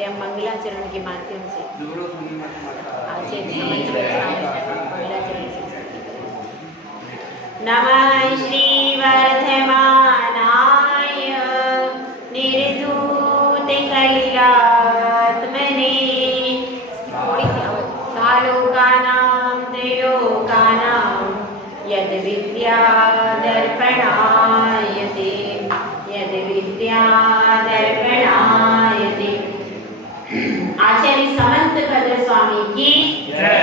पहले हम मंगलाचरण के माध्यम से मंगलाचरण से नमः श्री वर्धमानाय निर्धूत कलिलात्मने सालोकानां त्रैलोकानां यद् विद्या दर्पणायते यद् विद्या दर्पणायते। आचार्य समंत भद्र स्वामी की जय।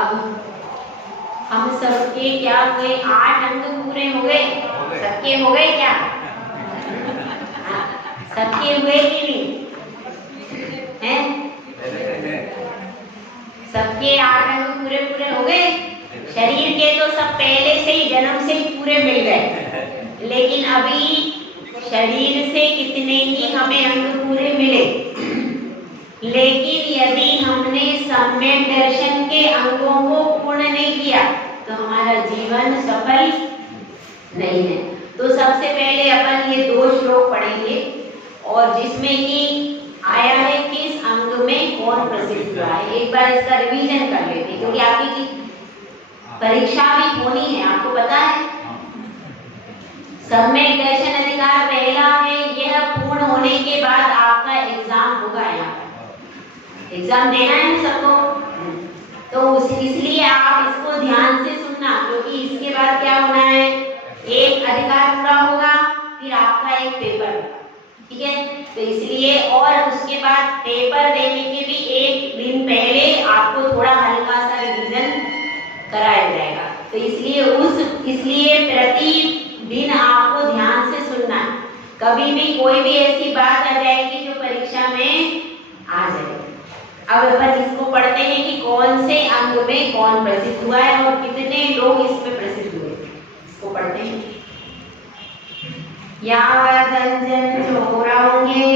अब हम सबके क्या हुए? 8 अंग पूरे हो गए। सबके हो गए क्या? सबके हुए कि नहीं? हैं? सबके 8 अंग पूरे पूरे हो गए। शरीर के तो सब पहले से ही जन्म से ही पूरे मिल गए, लेकिन अभी शरीर से कितने ही हमें अंग पूरे मिले। लेकिन यदि हमने सम्यक दर्शन के अंगों को पूर्ण नहीं किया तो हमारा जीवन सफल नहीं है। तो सबसे पहले अपन ये 2 श्लोक पढ़ेंगे और जिसमें कि आया है किस अंग में कौन प्रसिद्ध हुआ है। एक बार इसका रिवीजन कर लेते क्योंकि आपकी परीक्षा भी होनी है, आपको पता है। सम्यक दर्शन अधिकार पहला है, यह पूर्ण होने के बाद आपका एग्जाम होगा। यहाँ एग्जाम देना है सबको, तो इसलिए आप इसको ध्यान से सुनना क्योंकि इसके बाद क्या होना है, एक अधिकार पूरा होगा फिर आपका एक पेपर, ठीक है। तो इसलिए और उसके बाद पेपर देने के भी एक दिन पहले आपको थोड़ा हल्का सा रिवीजन कराया जाएगा। तो इसलिए प्रति दिन आपको ध्यान से सुनना है। कभी भी कोई भी ऐसी बात आ जाएगी जो परीक्षा में आ जाएगी। अब अपन इसको पढ़ते हैं कि कौन से अंग में कौन प्रसिद्ध हुआ है और कितने लोग इसमें प्रसिद्ध हुए। इसको पढ़ते हैं। यावदंजन चोरंगे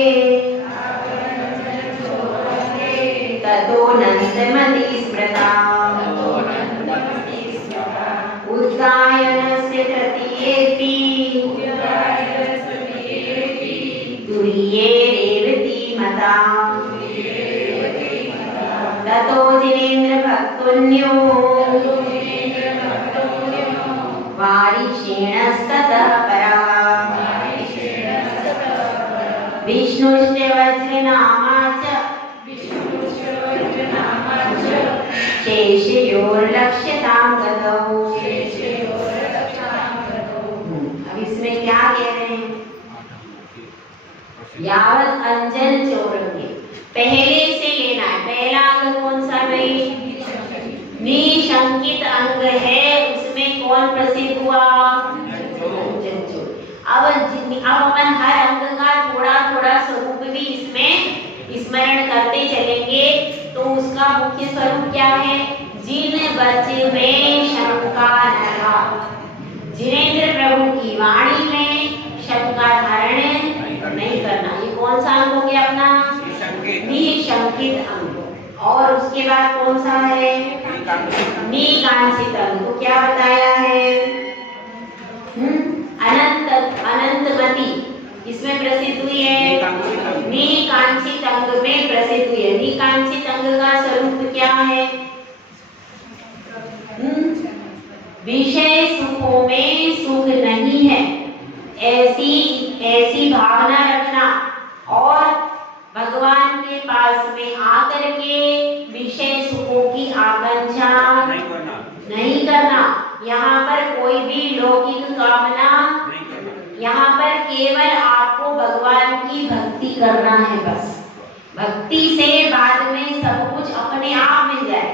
तदोनंदमति स्मृता उद्गायनस्य तृतीयेऽपि तुरीये रेवती मता ततो जिनेन्द्र भक्तुन्यो वारिषेणस्ततः परः विष्णुश्च वज्रनामा च शेषयोर्लक्ष्यतां गतौ। अब इसमें क्या कह रहे हैं? यावत अंजन चोरंगे, पहले से लेना है। पहला अंग कौन सा भाई? निशंकित अंग है, उसमें कौन प्रसिद्ध हुआ? अंजन चोर। अब अपन हर अंग का थोड़ा थोड़ा स्वरूप भी इसमें स्मरण करते चलेंगे। तो उसका मुख्य स्वरूप क्या है? जिन बच में शंका न रहा। जिनेंद्र प्रभु की वाणी में शंका धारण नहीं करना। ये कौन सा अंग हो गया अपना? निशंकित अंग। और उसके बाद कौन सा है? निकांक्षित अंग। तो क्या बताया है? अनंतमति इसमें प्रसिद्ध हुई है। निकांक्षित अंग में प्रसिद्ध हुई है। निकांक्षित अंग का स्वरूप क्या है? विषय सुखों में सुख नहीं है, ऐसी भावना रखना और भगवान के पास में आकर के विषय सुखों की आकांक्षा नहीं करना। यहाँ पर कोई भी लौकिक कामना, यहाँ पर केवल आपको भगवान की भक्ति करना है बस। भक्ति से बाद में सब कुछ अपने आप मिल जाए,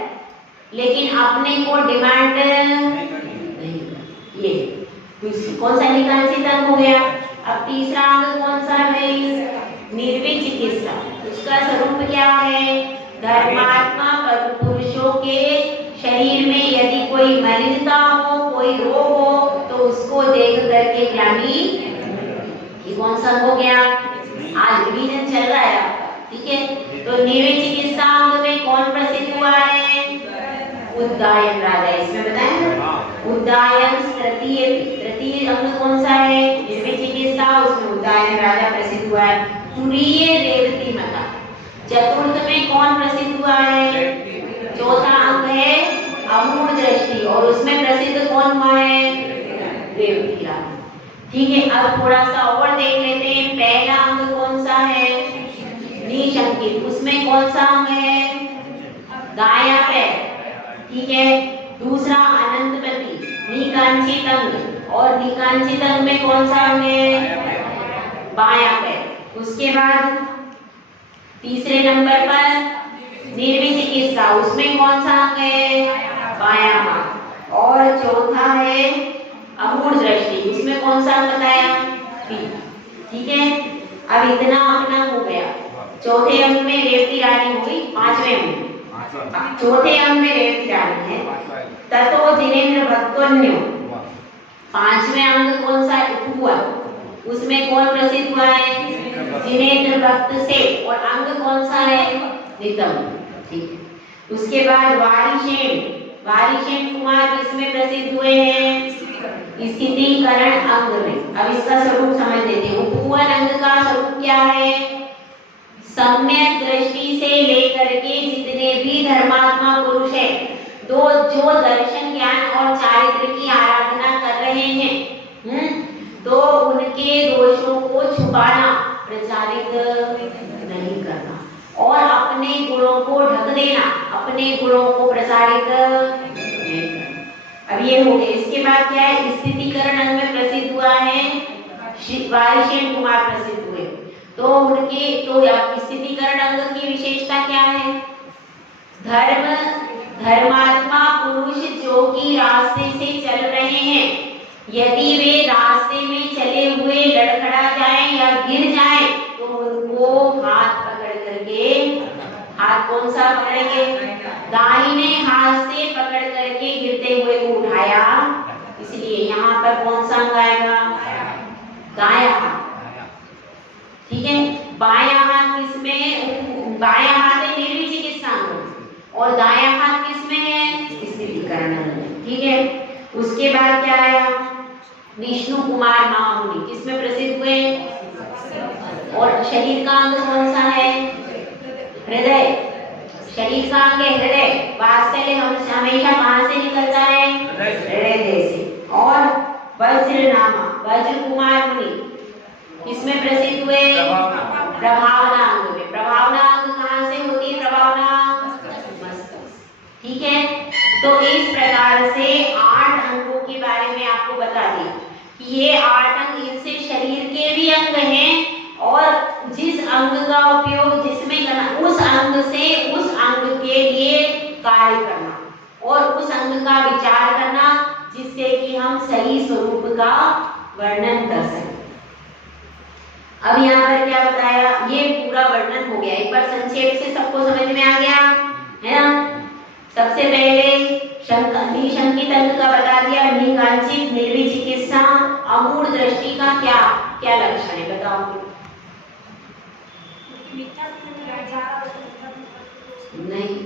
लेकिन अपने को डिमांड नहीं। ये कौन सा निकांक्षित अंग हो गया। अब तीसरा अंग कौन सा है? निर्विचिकित्सा। उसका स्वरूप क्या है? धर्मात्मा पुरुषों के शरीर में यदि कोई मलिनता हो, कोई रोग हो, तो उसको देख करके ज्ञानी। ये कौन सा हो गया? आज रिवीजन चल रहा है आपका, ठीक है। तो निर्विचिकित्सा अंग में कौन प्रसिद्ध हुआ है? उद्गायन राजा। इसमें बताया ना, उद्गायन तृतीय अंग कौन सा है? है, राजा प्रसिद्ध हुआ है। तुरीय रेवती माता। चतुर्थ में कौन प्रसिद्ध हुआ है? चौथा अंग है अमूढ़ दृष्टि और उसमें प्रसिद्ध कौन हुआ है? रेवती रानी। ठीक है, अब थोड़ा सा और देख लेते हैं। पहला अंग कौन सा है? निशंकित। उसमें कौन सा अंग है? दायां पैर। ठीक है, दूसरा अनंतपति, निकांक्षित अंग, और निकांक्षित अंग में कौन सा अंग है? बायां पैर। उसके बाद तीसरे नंबर पर निर्विचिकित्सा, उसमें कौन सा अंग है? बायां हाथ। और चौथा है अमूढ़ दृष्टि, उसमें कौन सा अंग बताया? ठीक है, अब इतना अपना हो गया। चौथे अंग में रेवती रानी हुई, पांचवें अंग में चौथे अंग में रेवती रानी है। ततो जिनेन्द्र भक्तोन्यो। पांचवें अंग कौन सा हुआ? उसमें कौन प्रसिद्ध हुआ है? जिनेन्द्र भक्त से। और अंग कौन सा है? नितंब। ठीक है, उसके बाद वारिशेन। वारिशेन कुमार किसमें प्रसिद्ध हुए हैं? स्थितिकरण अंग में। अब इसका स्वरूप समझ लेते हैं। उपवन अंग का स्वरूप क्या है? सम्यक दृष्टि से लेकर के जितने भी धर्मात्मा पुरुष है, जो दर्शन ज्ञान और चारित्र की आराधना कर रहे हैं, तो उनके दोषों को छुपाना, प्रचारित नहीं करना, और अपने गुणों को ढक देना, अपने गुणों को प्रसारित नहीं करना। अब ये हो गया। इसके बाद क्या है? स्थितिकरण अंग में प्रसिद्ध हुआ है वारिशेन कुमार प्रसिद्ध हुए। तो उनके स्थितिकरण अंग की विशेषता क्या है? धर्मात्मा पुरुष जो कि रास्ते से चल रहे हैं, यदि वे रास्ते में चले हुए लड़खड़ा जाएं या गिर जाएं, तो उनको हाथ पकड़ करके, हाथ कौन सा पकड़ेंगे? दाहिने हाथ से पकड़ करके गिरते हुए को उठाया। इसलिए यहाँ पर कौन सा अंग आएगा? दायां हाथ। ठीक है, बायां हाथ किसमें? बायां हाथ है निर्विचिकित्सा अंग, और दायां हाथ किसमें है? स्थितिकरण अंग। ठीक है, उसके बाद क्या आया? विष्णु कुमार महामुनि किसमें प्रसिद्ध हुए? और शरीर का अंग कौन सा है? हृदय। शरीर का अंग है हृदय। वात्सल्य हमेशा कहां से निकलता है? हृदय से। और वज्रनामा, वज्र कुमार मुनि किसमें प्रसिद्ध हुए? प्रभावना अंग में। प्रभावना अंग कहां से होती है? प्रभावना मस्तक। ठीक है, तो इस प्रकार से 8 अंगों के बारे में आपको बता दिया कि ये 8 अंग, इनसे शरीर के भी अंग हैं, और जिस अंग का उपयोग जिसमें करना, उस अंग से उस अंग के लिए कार्य करना, और उस अंग का विचार करना, जिससे कि हम सही स्वरूप का वर्णन कर सकें। अब यहाँ पर क्या बताया? ये पूरा वर्णन हो गया। एक बार संक्षेप से सबको समझ में आ गया है ना? सबसे पहले निशंकित अंग का बता दिया, निकांक्षित, निर्विचिकित्सा, अमूढ़ दृष्टि का क्या क्या लक्षण है बताओ? नहीं,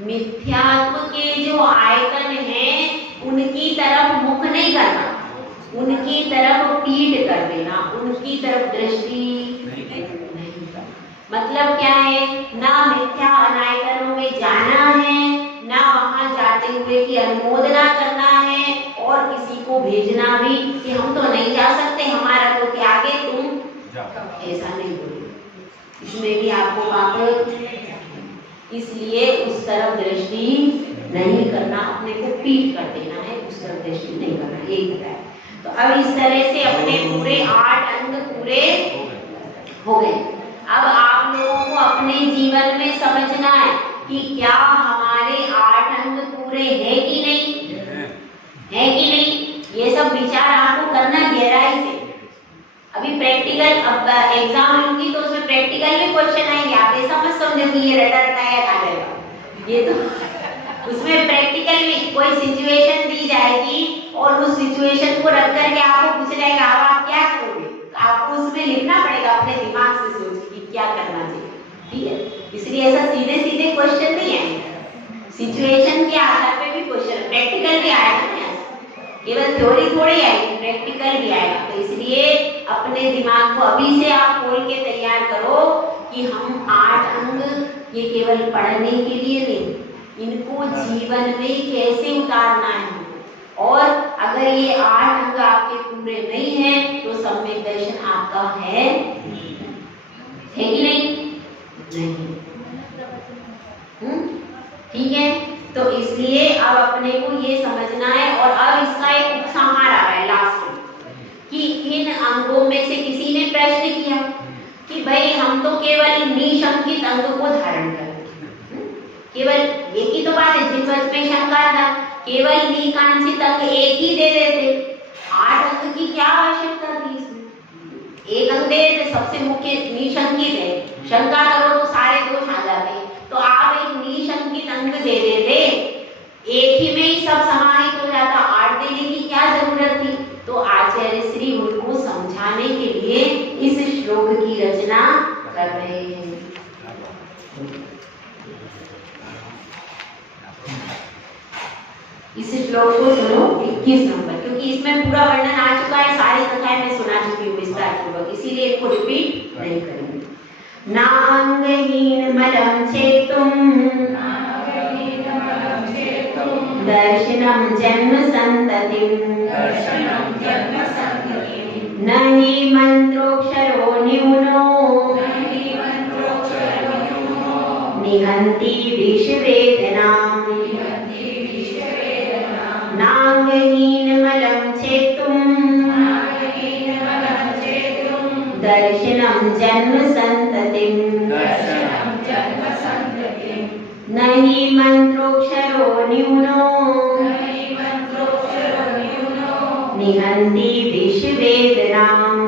मिथ्यात्व के जो आयतन हैं उनकी तरफ मुख नहीं करना, उनकी तरफ पीठ कर देना, उनकी तरफ दृष्टि नहीं करना। मतलब क्या है? ना मिथ्या अनायतनों में जाना है, ना वहां जाते हुए की अनुमोदना करना है, और किसी को भेजना भी कि हम तो नहीं जा सकते, हमारा तो त्याग है, तुम ऐसा नहीं बोलो। इसमें भी आपको पाप, इसलिए उस तरफ दृष्टि नहीं करना, अपने को पीठ कर देना है, उस तरफ दृष्टि नहीं करना, यही बताया। तो अब इस तरह से अपने पूरे 8 अंग पूरे हो गए। अब आप लोगों को अपने जीवन में समझना है कि क्या हमारे 8 अंग पूरे हैं कि नहीं, है कि नहीं? ये सब विचार आपको करना गहराई से। अभी प्रैक्टिकल, अब एग्जाम लूंगी तो उसमें प्रैक्टिकल में क्वेश्चन आएंगे, आप ऐसा मत समझो कि ये रटा रटा याद आ जाएगा। ये तो उसमें प्रैक्टिकल में कोई सिचुएशन दी जाएगी और उस सिचुएशन को रख करके आपको पूछा जाएगा अब आप क्या करोगे, आपको उसमें लिखना पड़ेगा अपने दिमाग से सोच के कि क्या करना चाहिए। ठीक है, इसलिए ऐसा सीधे सीधे क्वेश्चन नहीं आएगा, सिचुएशन के आधार पे भी क्वेश्चन, प्रैक्टिकल भी आएगा, केवल थ्योरी थोड़ी आएगी, प्रैक्टिकल भी आएगा। तो इसलिए अपने अपने दिमाग को अभी से आप खोल के तैयार करो कि हम 8 अंग ये केवल पढ़ने के लिए नहीं, इनको जीवन में कैसे उतारना है। और अगर ये 8 अंग आपके पूरे नहीं है तो सम्यक दर्शन आपका है कि नहीं? ठीक है, तो इसलिए अब अपने को ये समझना है। और अब इसका एक उपसंहार आ रहा है लास्ट में कि इन अंगों में से किसी ने प्रश्न किया कि भाई हम तो केवल निशंकित अंग को धारण करते, केवल एक ही तो बात है, जिस वक्त में शंका था केवल निकांक्षित अंग एक ही दे देते, 8 अंग की क्या आवश्यकता थी इसमें? एक अंग दे देते, सबसे मुख्य निशंकित है, शंका करो तो सारे दोष आ जाते हैं, तो आप एक निशंकित अंग दे देते, एक ही में ही सब समाहित हो जाता, 8 देने की क्या जरूरत थी? तो आचार्य श्री उनको समझाने के लिए इस श्लोक की रचना कर रहे हैं। इस श्लोक को सुनो 21 नंबर, क्योंकि इसमें पूरा वर्णन आ चुका है, सारी कथाएं मैं सुना चुकी हूँ विस्तार पूर्वक, इसीलिए इसको रिपीट नहीं करेंगे। नांगहीन मलं चेतुं दर्शनं जन्म संततिं नहि मंत्रोक्षरो न्यूनो निहन्ति विषवेदनाम्। नांगहीन मलं चेतुं दर्शनं जन्म संततिं नहि मंत्रोक्षरो न्यूनो निहन्ति विषवेदनाम्।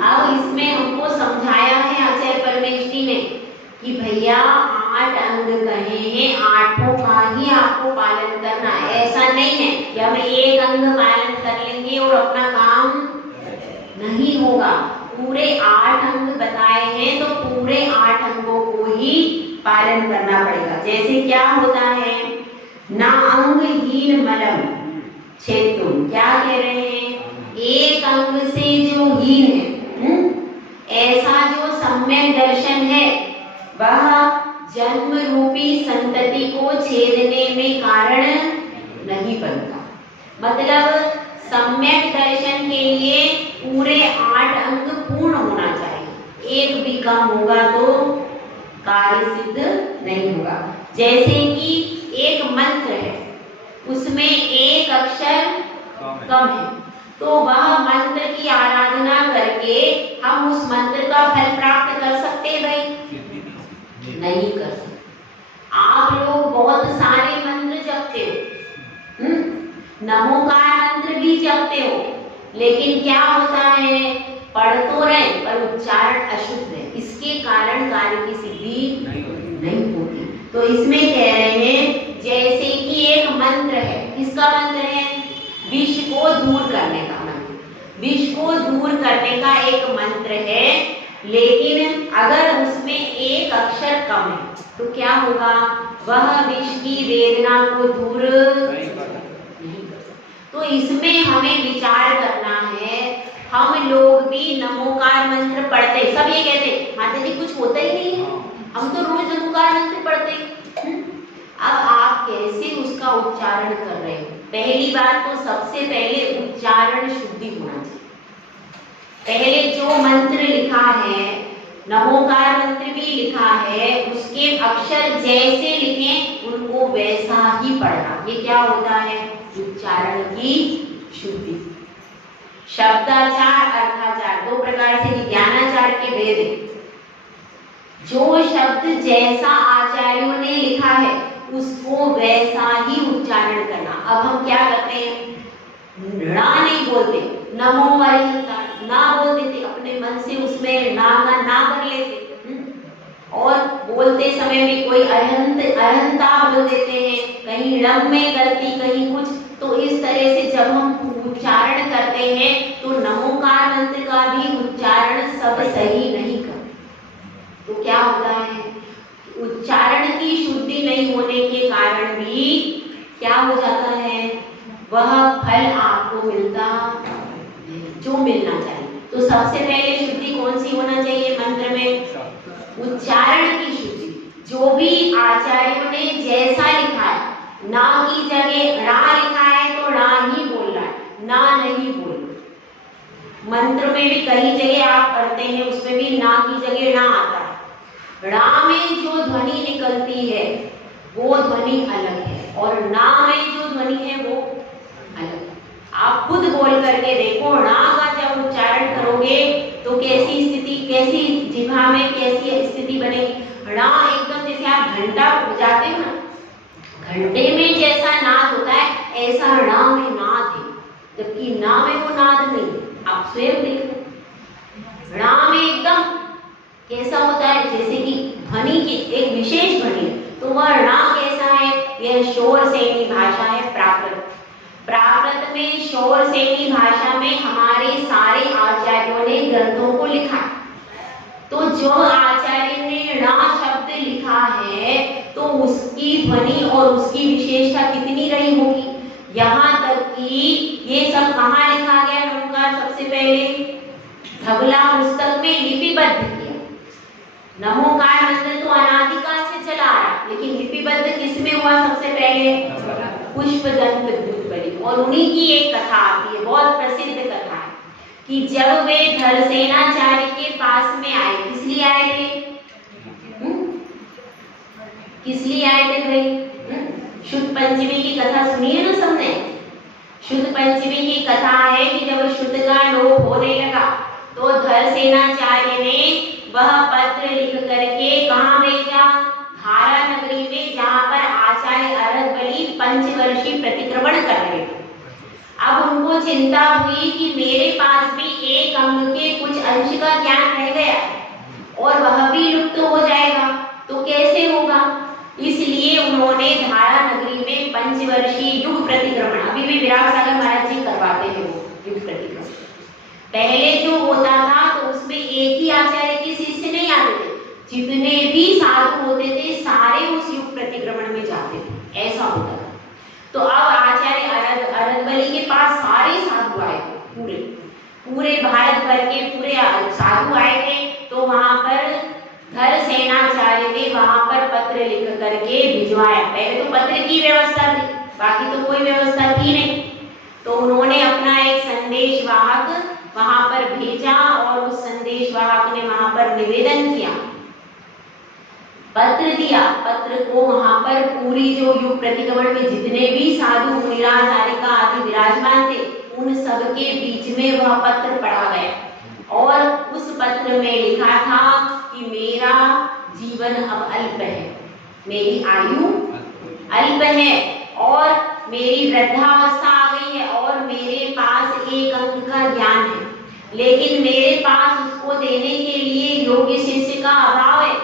अब इसमें हमको समझाया है आचार्य परमेष्ठी ने कि भैया 8 अंग कहे हैं, 8 का ही आपको पालन करना है। ऐसा नहीं है कि हम एक अंग पालन कर लेंगे और अपना काम नहीं होगा, पूरे 8 अंग बताए हैं तो पूरे 8 अंगों को ही पालन करना पड़ेगा। जैसे क्या होता है, ना अंगहीन मलम छेतुम, क्या कह रहे हैं, एक अंग से जो हीन है, ऐसा जो सम्यक दर्शन है वह जन्म रूपी संतति को छेदने में कारण नहीं बनता। मतलब सम्यक दर्शन के लिए पूरे 8 अंग पूर्ण होना चाहिए, एक भी कम होगा तो कार्य सिद्ध नहीं होगा। जैसे कि एक मंत्र है, उसमें एक अक्षर कम है, तो वह मंत्र की आराधना करके हम उस मंत्र का फल प्राप्त कर सकते हैं भाई? नहीं कर सकते। आप लोग बहुत सारे मंत्र जपते हो, नमोकार मंत्र भी जपते हो, लेकिन क्या होता है, पढ़ तो रहे पर उच्चारण अशुद्ध है, इसके कारण कार्य की सिद्धि नहीं होती। तो इसमें कह रहे हैं जैसे कि एक मंत्र है, किसका मंत्र है, विष को दूर करने का मंत्र, विष को दूर करने का एक मंत्र है, लेकिन अगर उसमें एक अक्षर कम है तो क्या होगा, वह विष की वेदना को दूर नहीं कर सकता। तो इसमें हमें विचार करना है। हम लोग भी नमोकार मंत्र पढ़ते, सब ये कहते माता जी कुछ होता ही नहीं है, हम तो रोज नमोकार मंत्र पढ़ते। अब आप कैसे उसका उच्चारण कर रहे हो? पहली बात तो सबसे पहले उच्चारण शुद्धि होना चाहिए। पहले जो मंत्र लिखा है, नमोकार मंत्र भी लिखा है, उसके अक्षर जैसे लिखे उनको वैसा ही पढ़ना। ये क्या होता है, उच्चारण की शुद्धि। शब्दाचार अर्थाचार दो प्रकार से ज्ञानाचार के भेद हैं। जो शब्द जैसा आचार्यों ने लिखा है उसको वैसा ही उच्चारण करना। अब हम क्या करते हैं, ना नहीं बोलते, नमो अरिहंता ना बोल देते, अपने मन से उसमें ना का ना कर लेते, और बोलते समय में कोई अरिहंता बोल देते हैं, कहीं रम में गलती कहीं कुछ। तो इस तरह से जब हम उच्चारण करते हैं तो नमोकार मंत्र का भी उच्चारण सब सही नहीं करते। तो क्या होता है, उच्चारण की शुद्धि नहीं होने के कारण भी क्या हो जाता है, वह फल आपको मिलता जो मिलना चाहिए। तो सबसे पहले शुद्धि कौन सी होना चाहिए मंत्र में? उच्चारण की शुद्धि। जो भी आचार्यों ने जैसा लिखा है, ना की जगह रा लिखा है तो रा ही बोल रहा है, ना नहीं बोल। मंत्र में भी कई जगह आप पढ़ते हैं, उसमें भी ना की जगह ना आता है। रा में जो ध्वनि निकलती है वो ध्वनि अलग है और ना में जो ध्वनि है वो अलग। आप खुद बोल करके देखो, रा का जब उच्चारण करोगे तो कैसी स्थिति, कैसी जिह्वा में कैसी स्थिति बनेगी। रा एकदम जैसे आप घंटा बजाते हो ना, घंटे में जैसा नाद होता है ऐसा रा में नाद है, जबकि ना में वो नाद नहीं। आप स्वयं देखो, रा में एकदम कैसा होता है, जैसे कि ध्वनि की एक विशेष ध्वनि, तो वह रा कैसा है? यह शोर सेनी भाषा है, प्राकृत। प्राकृत में शोर सेनी भाषा में हमारे सारे आचार्यों ने ग्रंथों को लिखा। तो जो आचार्य ने रा शब्द लिखा है तो उसकी ध्वनि और उसकी विशेषता कितनी रही होगी। यहाँ तक कि ये सब कहाँ लिखा गया? नमोकार सबसे पहले धवला पुस्तक में लिपिबद्ध किया। नमोकार मंत्र तो अनादिकाल से चला आ रहा, लेकिन लिपिबद्ध किसमें हुआ सबसे पहले? पुष्पदंत दूतबली। और उन्हीं की एक कथा आती है, बहुत प्रसिद्ध कथा है, कि जब वे धरसेनाचार्य के पास में आए, किस लिए आए थे? किस लिए आए थे भाई? शुद्ध पंचमी की कथा सुनी है ना सबने? शुद्ध पंचमी की कथा है कि जब शुद्ध का लोप होने लगा तो धरसेनाचार्य ने वह पत्र लिख करके कहाँ भेजा? धारा नगरी में, जहाँ पर आचार्य अरहतबली पंचवर्षीय प्रतिक्रमण कर रहे थे। अब उनको चिंता हुई कि मेरे पास भी एक अंग के कुछ अंश का ज्ञान रह गया और वह भी लुप्त हो जाएगा, तो कैसे होगा? इसलिए उन्होंने धारा नगरी में पंचवर्षीय युग प्रतिक्रमण, अभी भी विराट सागर महाराज जी करवाते हैं वो युग प्रतिक्रमण। पहले जो होता था तो उसमें एक ही आचार्य के शिष्य नहीं आते थे, जितने भी साधु होते थे सारे उस युग प्रतिक्रमण में जाते थे, ऐसा होता था। तो अब आचार्य अरहतबली के पास सारे साधु आए थे, पूरे भारत भर के पूरे साधु आए थे। तो वहां पर धरसेनाचार्य ने वहां पर पत्र लिख करके भिजवाया। पहले तो पत्र की व्यवस्था थी, बाकी तो कोई व्यवस्था थी नहीं। तो उन्होंने अपना एक संदेश वाहक वहां पर भेजा और उस संदेश वाहक ने वहां पर निवेदन किया, पत्र दिया। पत्र को वहां पर पूरी जो युग प्रतिक्रमण में जितने भी साधु मुनिराज आदिका आदि विराजमान थे उन सबके बीच में वह पत्र पढ़ा गया और उस पत्र में लिखा था कि मेरा जीवन अब अल्प है, मेरी आयु अल्प है और मेरी वृद्धावस्था आ गई है और मेरे पास एक अंक का ज्ञान है, लेकिन मेरे पास उसको देने के लिए योग्य शिष्य का अभाव है।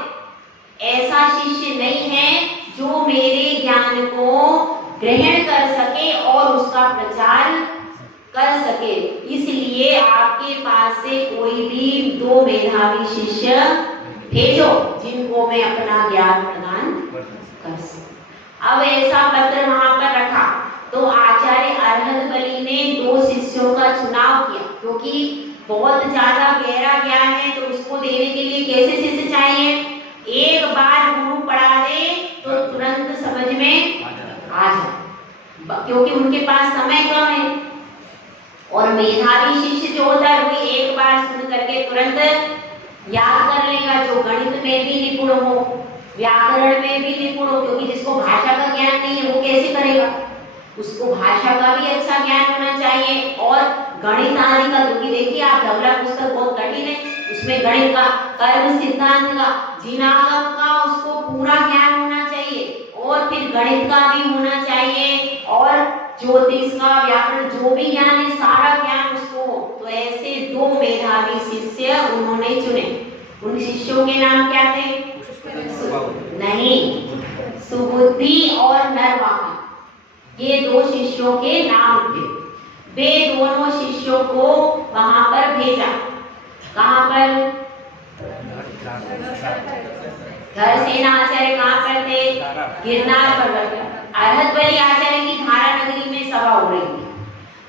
ऐसा शिष्य नहीं है जो मेरे ज्ञान को ग्रहण कर सके और उसका प्रचार कर सके। इसलिए आपके पास से कोई भी दो मेधावी शिष्य भेजो जिनको मैं अपना ज्ञान प्रदान कर सकूं। अब ऐसा पत्र वहां पर रखा तो आचार्य अरहतबली ने दो शिष्यों का चुनाव किया, क्योंकि बहुत ज्यादा गहरा ज्ञान है तो उसको देने के लिए कैसे शिष्य चाहिए? एक बार गुरु पढ़ा दे तो तुरंत समझ में आ जाए, क्योंकि उनके पास समय कम है। और मेधावी शिष्य जो होता है वो एक बार सुन करके तुरंत याद कर लेगा, जो गणित में भी निपुण हो, व्याकरण में भी निपुण हो, क्योंकि जिसको भाषा का ज्ञान नहीं है वो कैसे करेगा? उसको भाषा का भी अच्छा ज्ञान होना चाहिए और गणित आदि का, क्योंकि देखिए आप धवला पुस्तक बहुत कठिन है, उसमें गणित का, कर्म सिद्धांत का, जिनागम का उसको पूरा ज्ञान होना चाहिए और फिर गणित का भी होना चाहिए और ज्योतिष का, व्याकरण, जो भी ज्ञान है सारा ज्ञान उसको हो। तो ऐसे दो मेधावी शिष्य उन्होंने चुने। उन शिष्यों के नाम क्या थे? नहीं, सुबुद्धि और नरवाहन, ये दो शिष्यों के नाम थे। वे दोनों शिष्यों को वहां पर भेजा। कहां पर? धरसेनाचार्य कहां पर थे? गिरनार पर्वत पर। अरहतबली आचार्य की धारा नगरी में सभा हो रही थी।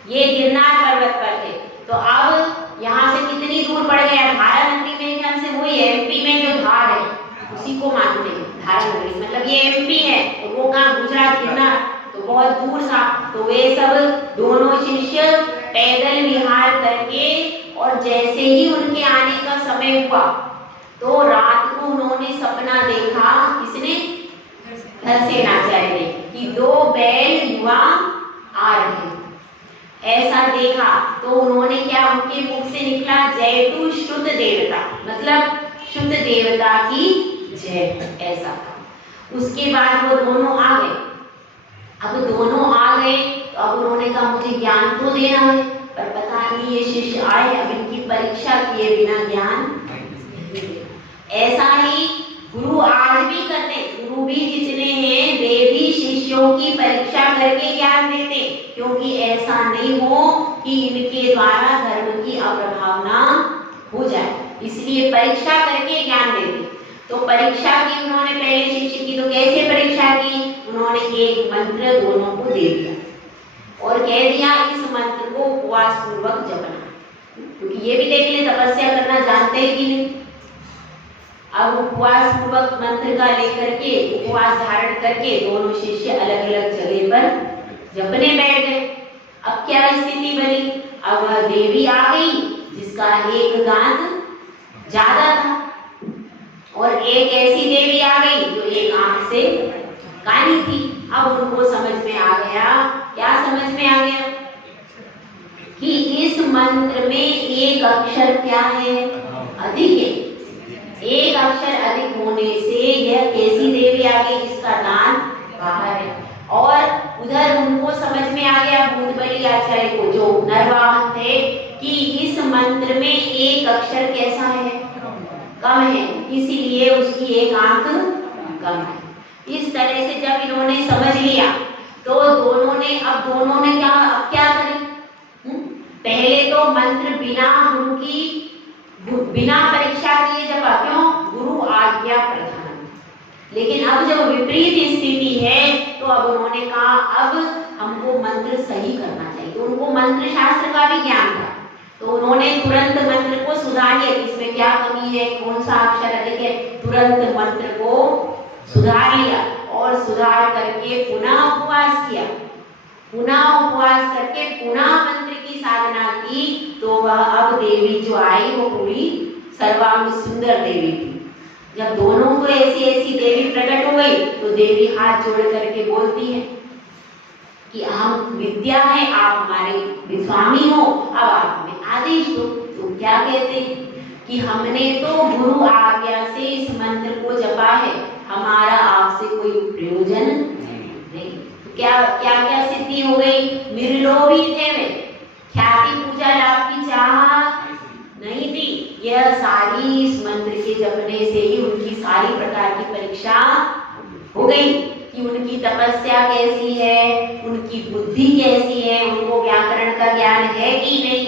ये गिरनार पर्वत पर थे। तो अब यहाँ से कितनी दूर पड़ गया? धारा नगरी मेरे ख्याल से वही है, एमपी में जो धार है उसी को मानते हैं धारा नगरी, मतलब ये एमपी है और वो कहाँ? गुजरात, गिरनार, तो बहुत दूर था। तो वे सब दोनों शिष्य पैदल विहार करके, और जैसे ही उनके आने का समय हुआ तो रात को उन्होंने सपना देखा, किसने? धरसेनाचार्य ने, कि 2 बैल युवा आ रहे हैं। ऐसा देखा तो उन्होंने क्या, उनके मुख से निकला, जयतु शुद्ध देवता, मतलब शुद्ध देवता की जय, ऐसा था। उसके बाद वो दोनों आ गए। अब दोनों आ गए तो अब उन्होंने कहा मुझे ज्ञान तो देना है, पर पता नहीं ये शिष्य आए, अब इनकी परीक्षा किए बिना ज्ञान नहीं देना। ऐसा ही गुरु आज भी करते, गुरु भी जितने हैं वे भी शिष्यों की परीक्षा करके ज्ञान देते, क्योंकि ऐसा नहीं हो कि इनके द्वारा धर्म की अप्रभावना हो जाए, इसलिए परीक्षा करके ज्ञान देते। तो परीक्षा की उन्होंने पहले शिष्य की, तो कैसे परीक्षा की? उन्होंने एक मंत्र दोनों को दे दिया और कह दिया इस मंत्र को उपवास पूर्वक जपना, क्योंकि ये भी देख ले तपस्या करना जानते हैं कि नहीं। अब उपवास पूर्वक मंत्र का लेकर के उपवास धारण करके दोनों शिष्य अलग अलग जगह पर जपने बैठ गए। अब क्या स्थिति बनी? अब देवी आ गई जिसका एक दांत ज्यादा था, और एक ऐसी देवी आ गई जो एक आंख से काली थी। अब उनको समझ में आ गया, क्या समझ में आ गया? कि इस मंत्र में एक अक्षर क्या है? अधिक है। एक अक्षर अधिक होने से यह कैसी देवी आ गई? इसका दांत बाहर है। और उधर उनको समझ में आ गया भूतबली आचार्य को, जो नरवाहन थे, कि इस मंत्र में एक अक्षर कैसा है? कम है, इसीलिए उसकी एक आंख कम है। इस तरह से जब इन्होंने समझ लिया तो दोनों ने क्या करें? पहले तो मंत्र बिना परीक्षा किए जपा, क्यों? गुरु आज्ञा प्रधान। लेकिन अब जब विपरीत स्थिति है तो अब उन्होंने कहा अब हमको मंत्र सही करना चाहिए। तो उनको मंत्र शास्त्र का भी ज्ञान था, तो उन्होंने तुरंत मंत्र को सुधार लिया, इसमें क्या कमी है, कौन सा अक्षर अधिक है, तुरंत मंत्र को सुधार लिया और सुधार करके पुनः उपवास किया। पुनः उपवास करके पुनः मंत्र की साधना की, तो वह अब देवी जो आई वो पूरी सर्वांग सुंदर देवी थी। जब दोनों को ऐसी ऐसी देवी प्रकट हो गई तो देवी हाथ जोड़ करके बोलती है कि हम विद्या है, आप हमारे स्वामी हो, अब आप हमें आदेश दो। तो क्या कहते हैं कि हमने तो गुरु आज्ञा से इस मंत्र को जपा है, हमारा आपसे कोई प्रयोजन नहीं। तो क्या क्या क्या सिद्धि हो गई? निर्लोभी थे वे, ख्याति पूजा लाभ की चाह नहीं थी। यह सारी इस मंत्र के जपने से ही उनकी सारी प्रकार की परीक्षा हो गई कि उनकी तपस्या कैसी है, उनकी बुद्धि कैसी है, उनको व्याकरण का ज्ञान है कि नहीं,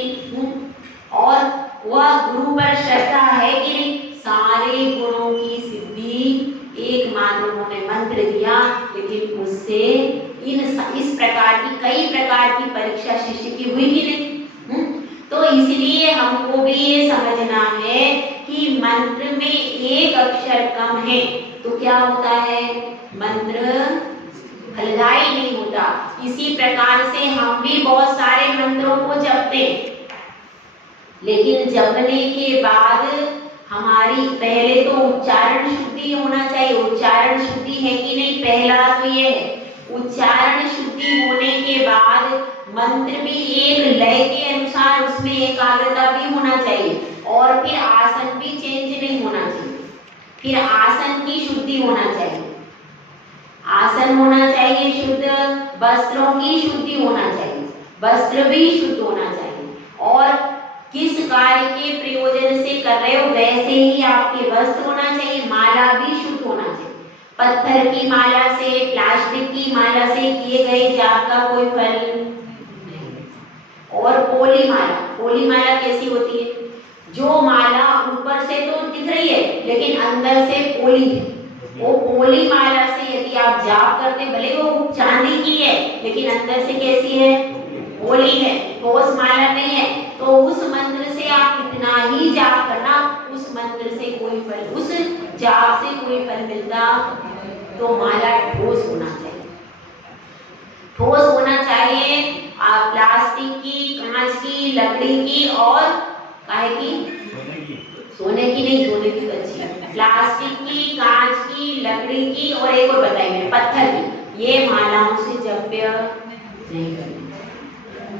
और वह गुरु पर श्रद्धा है कि नहीं। सारे गुणों की सिद्धि एकमात्र उन्होंने मंत्र दिया, लेकिन उससे इस प्रकार की कई प्रकार की परीक्षा शिष्य की हुई कि नहीं। तो इसलिए हमको भी ये समझना है कि मंत्र में एक अक्षर कम है तो क्या होता है? मंत्र फलदायी नहीं होता। इसी प्रकार से हम भी बहुत सारे मंत्रों को जपते हैं, लेकिन जपने के बाद हमारी पहले तो उच्चारण शुद्धि होना चाहिए। उच्चारण शुद्धि है कि नहीं, पहला तो ये है। उच्चारण शुद्धि होने के बाद मंत्र भी एक लय के अनुसार उसमें एकाग्रता भी होना चाहिए, और फिर आसन भी चेंज नहीं होना चाहिए। फिर आसन की शुद्धि होना चाहिए, आसन होना चाहिए शुद्ध, वस्त्रों की शुद्धि होना चाहिए, वस्त्र भी शुद्ध होना चाहिए, और किस कार्य के प्रयोजन से कर रहे हो वैसे ही आपके वस्त्र होना चाहिए। माला भी शुद्ध होना चाहिए। पत्थर की माला से, प्लास्टिक की माला से किए गए जाप का कोई फल नहीं। और पोली माला कैसी होती है? जो माला ऊपर से तो दिख रही है लेकिन अंदर से पोली है, वो पोली माला से यदि आप जाप करते, भले वो चांदी की है लेकिन अंदर से कैसी है? पोली है। ठोस माला नहीं है तो उस मंत्र से आप इतना ही जाप करना, उस मंत्र से कोई फल, उस जाप से कोई फल मिलता तो माला ठोस होना चाहिए, ठोस होना चाहिए। आप प्लास्टिक की, कांच की, लकड़ी की और काहे की, सोने की नहीं, सोने की अच्छी, प्लास्टिक की, कांच की, लकड़ी की और एक और बताई मैंने पत्थर की, ये मालाओं से जप्य नहीं करनी।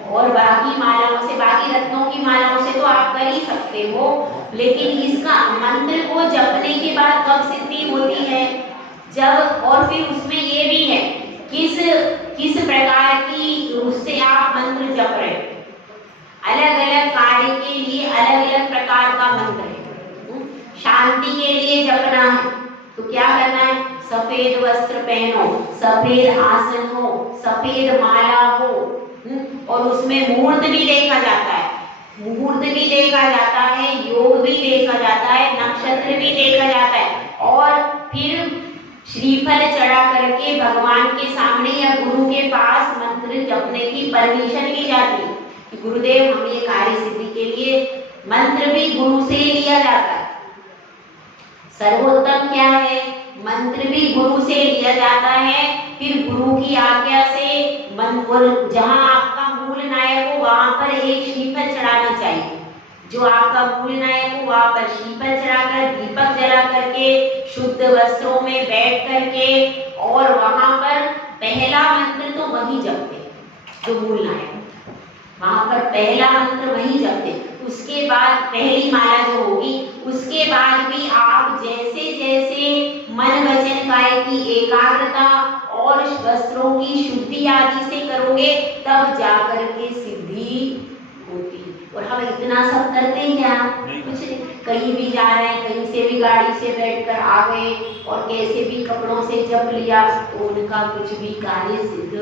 और बाकी मालाओं से, बाकी रत्नों की मालाओं से तो आप कर ही सकते हो, लेकिन इसका मंत्र को जपने के बाद कब सिद्धि होती है, जब, और फिर उसमें ये भी है किस प्रकार की उससे आप मंत्र जप रहे हो। अलग अलग कार्य के लिए अलग अलग प्रकार का मंत्र है। शांति के लिए जपना है तो क्या करना है, सफेद वस्त्र पहनो, सफेद आसन हो, सफेद माला हो, और उसमें मुहूर्त भी देखा जाता है, मुहूर्त भी देखा जाता है, योग भी देखा जाता है, नक्षत्र भी देखा जाता है, और फिर श्रीफल चढ़ा करके भगवान के सामने या गुरु के पास मंत्र जपने की परमिशन ली जाती है कि गुरुदेव हम ये कार्य सिद्धि के लिए, मंत्र भी गुरु से लिया जाता है। सर्वोत्तम क्या है, मंत्र भी गुरु से लिया जाता है, फिर गुरु की आज्ञा से मंत्र, जहां आपका मूल नायक हो वहां पर एक श्रीफल चढ़ाना चाहिए, जो आपका मूल नायक हो वहां पर श्रीफल चढ़ाकर, दीपक जला करके, शुद्ध वस्त्रों में बैठ करके, और वहां पर पहला मंत्र तो वही जपते, जो मूल नायक वहां पर पहला मंत्र वही जपते। उसके बाद पहली माला जो होगी उसके बाद भी आप जैसे जैसे मन वचन काया की एकाग्रता और वस्त्रों की शुद्धि आदि से करोगे तब जाकर के सिद्धि होती। और हम इतना सब करते हैं क्या, कुछ नहीं, कहीं भी जा रहे हैं, कहीं से भी गाड़ी से बैठकर आ गए और कैसे भी कपड़ों से जप लिया तो उनका कुछ भी कार्य सिद्ध।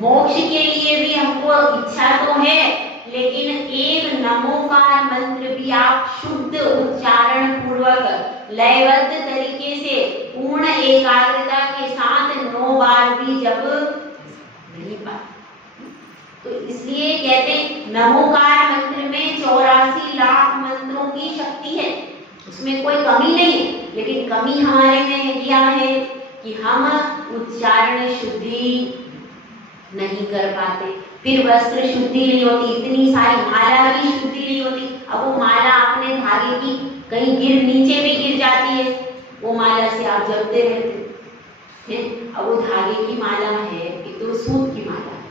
मोक्ष के लिए भी हमको इच्छा तो है, लेकिन एक नमोकार मंत्र भी आप शुद्ध उच्चारण पूर्वक लयबद्ध तरीके से पूर्ण एकाग्रता के साथ 9 बार भी जप नहीं पाते। तो इसलिए कहते नमोकार मंत्र में 84 लाख मंत्रों की शक्ति है, उसमें कोई कमी नहीं है, लेकिन कमी हमारे में क्या है कि हम उच्चारण शुद्धि नहीं कर पाते, फिर वस्त्र शुद्धि नहीं होती, इतनी सारी माला की शुद्धि नहीं होती। अब वो माला अपने धागे की कहीं नीचे भी गिर जाती है, वो माला से आप जपते रहते हैं। अब वो धागे की माला है, एक तो सूत की माला है,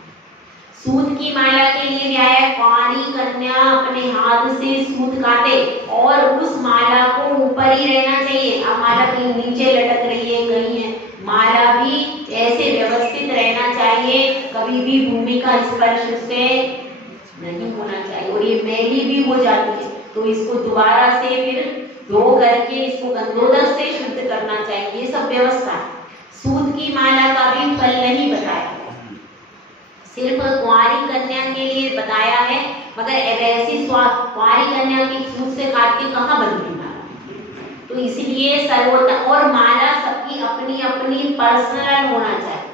सूत की माला के लिए क्या है, कुंवारी कन्या अपने हाथ से सूत काटे और उस माला को ऊपर ही रहना चाहिए। अब माला कहीं नीचे लटक रही है, कहीं है, माला भी ऐसे व्यवस्थित रहना चाहिए, कभी भी भूमि का स्पर्श से नहीं होना चाहिए। और ये मैली भी हो जाती है तो इसको दोबारा से फिर धो करके इसको गंधोदक से शुद्ध करना चाहिए, ये सब व्यवस्था। सूत की माला का भी फल नहीं बताया, सिर्फ कुंवारी कन्या के लिए बताया है, मगर ऐसी कुंवारी कन्या की सूत से काट के कहाँ बनती माला। तो इसलिए सर्वोत्तम, और माला सबकी अपनी अपनी पर्सनल होना चाहिए,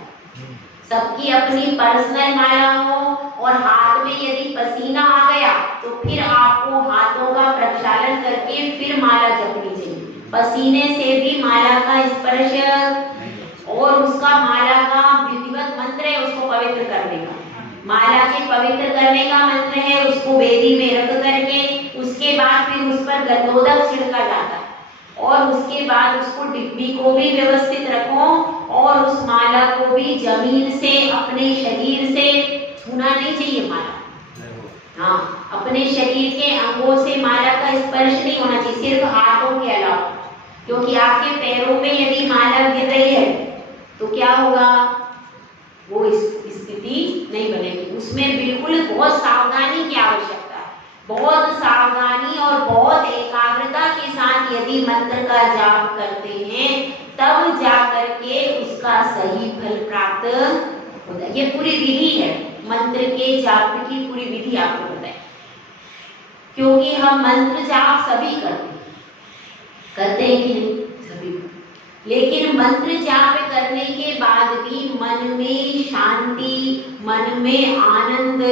सबकी अपनी पर्सनल माला हो। और हाथ में यदि पसीना आ गया तो फिर आपको हाथों का प्रक्षालन करके फिर माला जपनी चाहिए। पसीने से भी माला का स्पर्श और उसका माला का विधिवत मंत्र है उसको पवित्र करने का, माला के पवित्र करने का मंत्र है, उसको वेदी में रख करके उसके बाद फिर उस पर गंधोदक छिड़का जाता है, और उसके बाद उसको डिब्बी को भी व्यवस्थित रखो और उस माला को भी जमीन से अपने शरीर से छूना नहीं चाहिए माला, हाँ, अपने शरीर के अंगों से माला का स्पर्श नहीं होना चाहिए, सिर्फ हाथों के अलावा, क्योंकि आपके पैरों में यदि माला गिर रही है तो क्या होगा, वो स्थिति नहीं बनेगी। उसमें बिल्कुल बहुत सावधानी की आवश्यकता है, बहुत सावधानी और बहुत एकाग्रता के साथ यदि मंत्र का जाप करते हैं तब जा करके उसका सही फल प्राप्त होता है। ये पूरी विधि है, मंत्र के जाप की पूरी विधि आपको बताए, क्योंकि हम मंत्र जाप सभी करते हैं कि नहीं, सभी, लेकिन मंत्र जाप करने के बाद भी मन में शांति, मन में आनंद,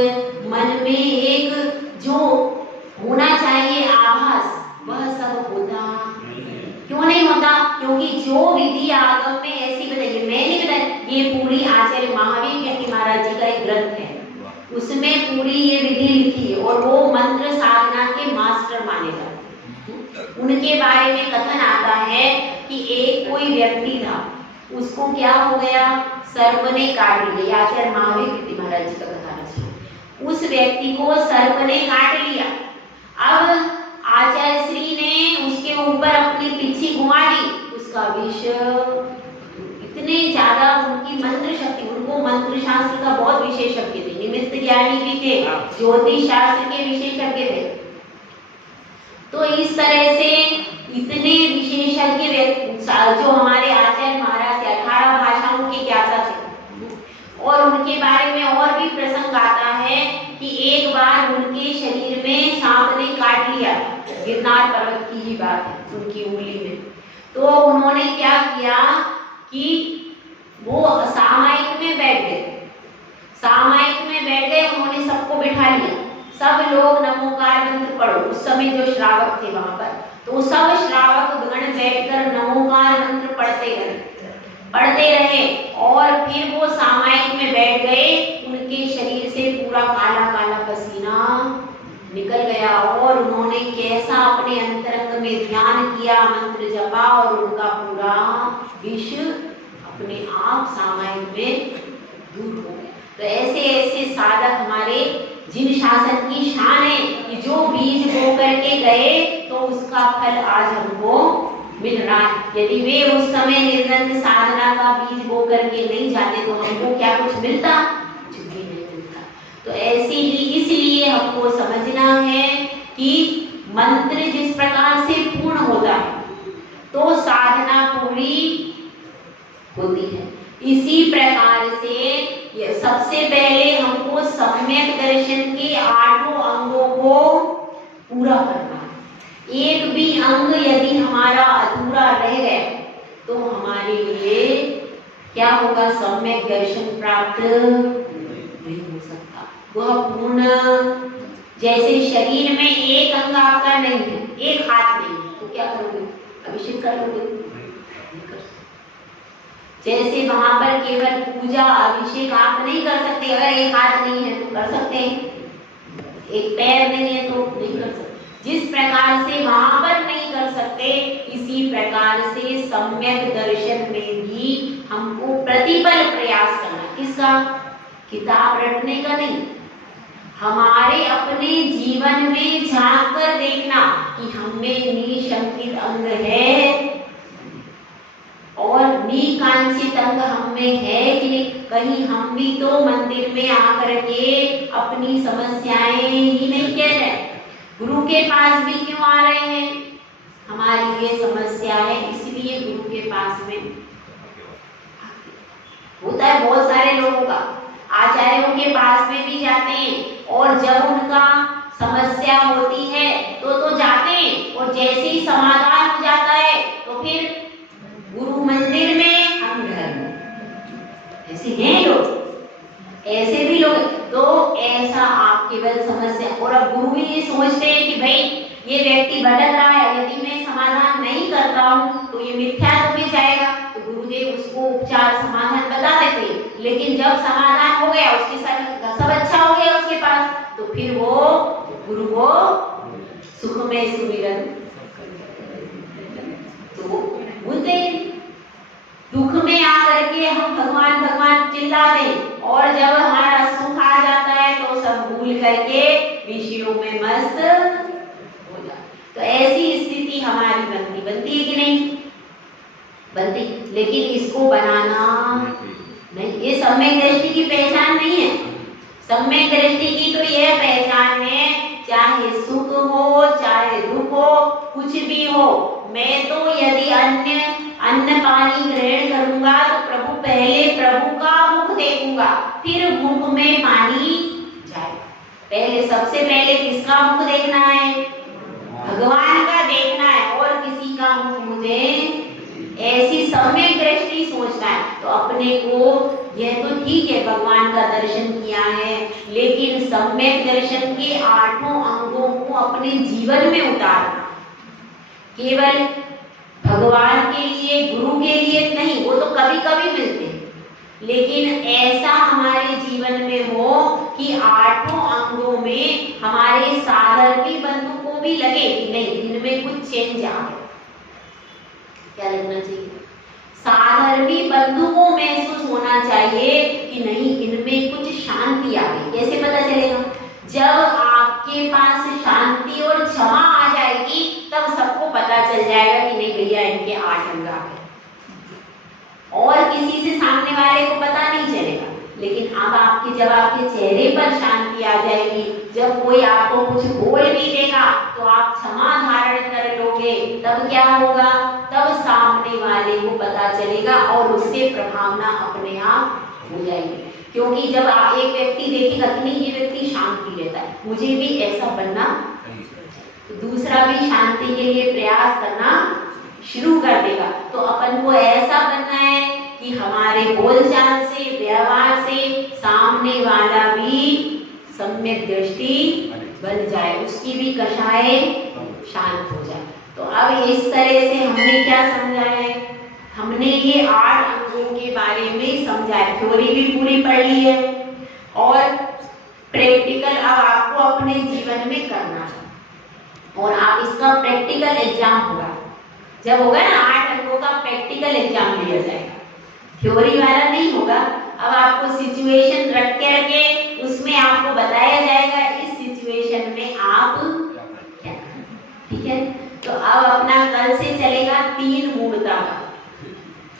मन में एक जो होना चाहिए आभास, वह सब होता क्यों नहीं होता? क्योंकि जो विधि आगम में ऐसी बताइए, मैंने बताई, ये पूरी आचार्य महावीर कीर्ति महाराज जी का एक ग्रंथ है, उसमें पूरी ये विधि लिखी है और वो मंत्र साधना के मास्टर माने जाते हैं। उनके बारे में कथन आता है कि एक कोई व्यक्ति था, उसको क्या हो गया, सर्प ने काट लिया। आचार्य महावीर कीर्ति महाराज जी का कथन है, उस व्यक्ति को सर्प ने काट लिया। अब आचार्य श्री ने उसके ऊपर अपनी पिछी घुमा दी, उसका विष इतने ज्यादा, उनकी मंत्र शक्ति, उनको मंत्र शास्त्र का बहुत विशेषज्ञ थे, निमित्त ज्ञानी भी थे, ज्योतिष शास्त्र के विशेषज्ञ थे। तो इस तरह से इतने विशेषज्ञ जो हमारे आचार्य महाराज 18 भाषाओं के ज्ञाता थे। और उनके बारे में और भी प्रसंग आता है कि एक बार उनके शरीर में सांप ने काट लिया, गिरनार पर्वत की ही बात है, उनकी उंगली में। तो उन्होंने क्या किया कि वो सामायिक में बैठ गए, सामायिक में बैठ गए, उन्होंने सबको बिठा लिया, सब लोग नमोकार मंत्र पढ़ो। उस समय जो श्रावक थे वहां पर, तो सब श्रावक गण बैठकर नमोकार मंत्र पढ़ते रहे और फिर वो सामायिक में बैठ गए, उनके शरीर से पूरा काला काला पसीना निकल गया और उन्होंने कैसा अपने अंतरंग में ध्यान किया, मंत्र जपा और उनका पूरा विष अपने आप सामायिक में दूर हो गया। तो ऐसे ऐसे साधक हमारे, जिन शासन की शान है कि जो बीज बो करके गए तो उसका फल आज हमको मिल रहा है। यदि वे उस समय निर्गंध साधना का बीज बो करके नहीं जाते तो हमको क्या कुछ मिलता? कुछ भी नहीं मिलता। तो ऐसी ही इसलिए हमको समझना है कि मंत्र जिस प्रकार से पूर्ण होता है तो साधना पूरी होती है। इसी प्रकार से सबसे पहले हमको सम्यक दर्शन के 8 अंगों को पूरा करना है। एक भी अंग यदि हमारा अधूरा रह गया तो हमारे लिए क्या होगा? सम्यक दर्शन प्राप्त नहीं हो सकता। वह पूर्ण, जैसे शरीर में एक अंग आपका नहीं है, एक हाथ नहीं है, तो क्या करोगे? अभिषेक कर लोगे? जैसे वहां पर केवल पूजा अभिषेक आप नहीं कर सकते, अगर एक हाथ नहीं है तो कर सकते हैं, एक पैर नहीं है तो नहीं कर सकते। जिस प्रकार से वहां पर नहीं कर सकते, इसी प्रकार से सम्यक दर्शन में भी हमको प्रतिपल प्रयास करना। किसका? किताब रटने का नहीं, हमारे अपने जीवन में झांक कर देखना कि हमें निशंकित अंग है और निकांक्षित अंग हमें है कि नहीं। कहीं हम भी तो मंदिर में आकर के अपनी समस्याएं ही नहीं कह रहे, गुरु के पास भी क्यों आ रहे हैं? हमारी ये समस्या है, इसलिए गुरु के पास में होता है। बहुत सारे लोगों का आचार्यों के पास में भी जाते हैं और जब उनका समस्या होती है तो जाते हैं और जैसे ही समाधान हो जाता है तो फिर गुरु मंदिर में, हम घर में। ऐसे हैं लोग, ऐसे भी लोग। तो ऐसा आप केवल समस्या, और अब गुरु भी ये सोचते हैं कि भाई ये व्यक्ति भटक रहा है, यदि मैं समाधान नहीं करता हूँ तो ये मिथ्या में जाएगा, तो गुरुदेव उसको उपचार समाधान बता देते हैं। लेकिन जब समाधान हो गया, उसके साथ सब अच्छा हो गया उसके पास, तो फिर वो गुरु को सुख में सुमिरन तो भूलते हैं। दुख में आकर के हम भगवान भगवान चिल्लाते, और जब हमारा सुख आ जाता है तो सब भूल करके विषयों में मस्त हो जाते। तो ऐसी स्थिति हमारी बनती है कि नहीं बनती? लेकिन इसको बनाना नहीं, ये सम्यक दृष्टि की पहचान नहीं है। सम्यक दृष्टि की तो यह पहचान है, चाहे सुख हो चाहे दुख हो, कुछ भी हो, मैं तो यदि अन्न पानी ग्रहण करूंगा तो प्रभु पहले प्रभु का मुख देखूंगा, फिर मुख में पानी जाएगा। पहले सबसे पहले किसका मुख देखना है? भगवान का देखना है, और किसी का मुख मुझे, ऐसी सम्यक दृष्टि सोचना है। तो अपने को, यह तो ठीक है भगवान का दर्शन किया है, लेकिन सम्यक दर्शन के 8 अंगों को अपने जीवन में उतारना। केवल भगवान के लिए, गुरु के लिए नहीं, वो तो कभी कभी मिलते हैं, लेकिन ऐसा हमारे जीवन में हो कि 8 अंगों में हमारे साधर्मी बंधु को भी लगे कि नहीं, इनमें कुछ चेंज आ गया। क्या लगना चाहिए? साधर्मी बंधु को महसूस होना चाहिए कि नहीं, इनमें कुछ शांति आ गई। कैसे पता चलेगा? जब आपके पास शांति और क्षमा आ जाएगी, तब सबको पता चल जाएगा कि नहीं भैया, इनके 8 अंग आ गए। और किसी से सामने वाले को पता नहीं चलेगा, लेकिन अब जब आपके चेहरे पर शांति आ जाएगी, जब कोई आपको कुछ बोल भी देगा तो आप क्षमा धारण कर लोगे, तब क्या होगा? तब सामने वाले को पता चलेगा और उससे प्रभावना अपने आप हो जाएगी। क्योंकि जब एक व्यक्ति देखेगा कि नहीं, ये व्यक्ति शांति रहता है, मुझे भी ऐसा बनना, तो दूसरा भी शांति के लिए प्रयास करना शुरू कर देगा। तो अपन को ऐसा बनना है कि हमारे बोलचाल से, व्यवहार से सामने वाला भी सम्यक दृष्टि बन जाए, उसकी भी कषाय शांत हो जाए। तो अब इस तरह से हमने क्या समझा है? हमने ये 8 अंगों के बारे में समझा है। थ्योरी भी पूरी पढ़ ली है और प्रैक्टिकल अब आपको अपने जीवन में करना है, और आप इसका प्रैक्टिकल एग्जाम होगा। जब होगा ना 8 अंकों का प्रैक्टिकल एग्जाम लिया जाएगा, थ्योरी वाला नहीं होगा। अब आपको सिचुएशन रख करके उसमें आपको बताया जाएगा इस सिचुएशन में आप क्या करें। ठीक है, तो अब अपना कल से चलेगा 3 मूर्ता का।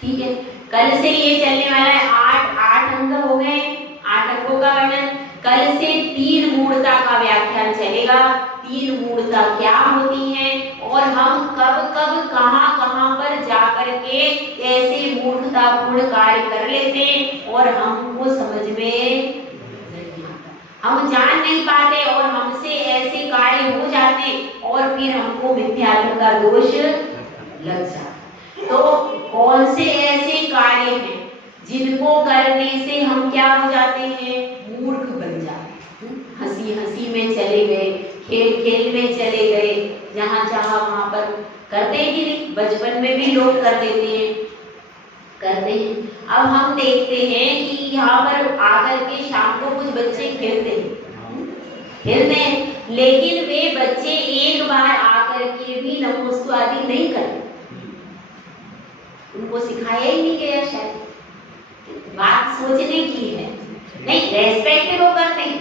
ठीक है, कल से ये चलने वाला है 8 अंग हो गए, 8 अंगों का वर्णन। कल से 3 मूर्ता का व्याख्यान चलेगा। 3 मूर्ता क्या होती हैं और हम कब कब कहां कहां पर जाकर के ऐसे मूर्खतापूर्ण कार्य कर लेते हैं और हमको समझ में नहीं आता, हम जान नहीं पाते और हमसे ऐसे कार्य हो जाते और फिर हमको मिथ्यात्व का दोष लग जाता। तो कौन से ऐसे कार्य हैं जिनको करने से हम क्या हो जाते हैं? मूर्ख बन जाते हैं। हंसी हंसी में चले गए, खेल खेल में चले गए, जहां चाहा वहां पर करते ही नहीं। बचपन में भी लोग कर देते हैं, करते हैं। अब हम देखते हैं कि यहाँ पर आकर के शाम को कुछ बच्चे खेलते हैं, लेकिन वे बच्चे एक बार आकर के भी नमोस्तु आदि नहीं करते, उनको सिखाया ही नहीं गया। शायद बात सोचने की है। नहीं, रेस्पेक्ट वो करते हैं,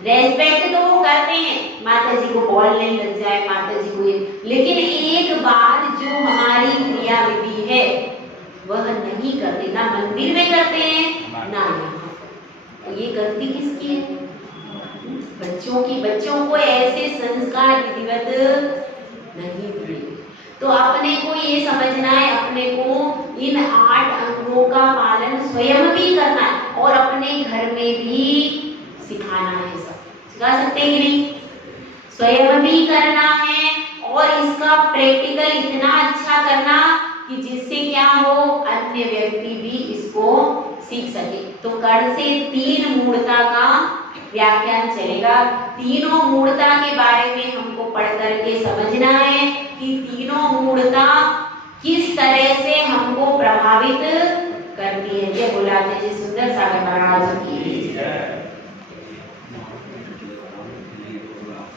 रेस्पेक्ट तो वो करते हैं, माता जी को बॉल नहीं लग जाए, माता जी को ये, लेकिन एक बार जो हमारी क्रिया विधि है वह नहीं करते, ना मंदिर में करते हैं ना यहाँ। तो ये गलती किसकी है? बच्चों की। बच्चों को ऐसे संस्कार विधिवत नहीं दिए। तो अपने को ये समझना है, अपने को इन 8 अंगों का पालन स्वयं भी करना है और अपने घर में भी सिखाना है। सब सिखा सकते हैं कि नहीं? स्वयं भी करना है और इसका प्रैक्टिकल इतना अच्छा करना कि जिससे क्या हो, अन्य व्यक्ति भी इसको सीख सके। तो कल से 3 मूर्ता का व्याख्यान चलेगा। तीनों मूर्ता के बारे में हमको पढ़ करके समझना है कि तीनों मूर्ता किस तरह से हमको प्रभावित करती है। जय बोला जय सुंदर सागर महाराज की।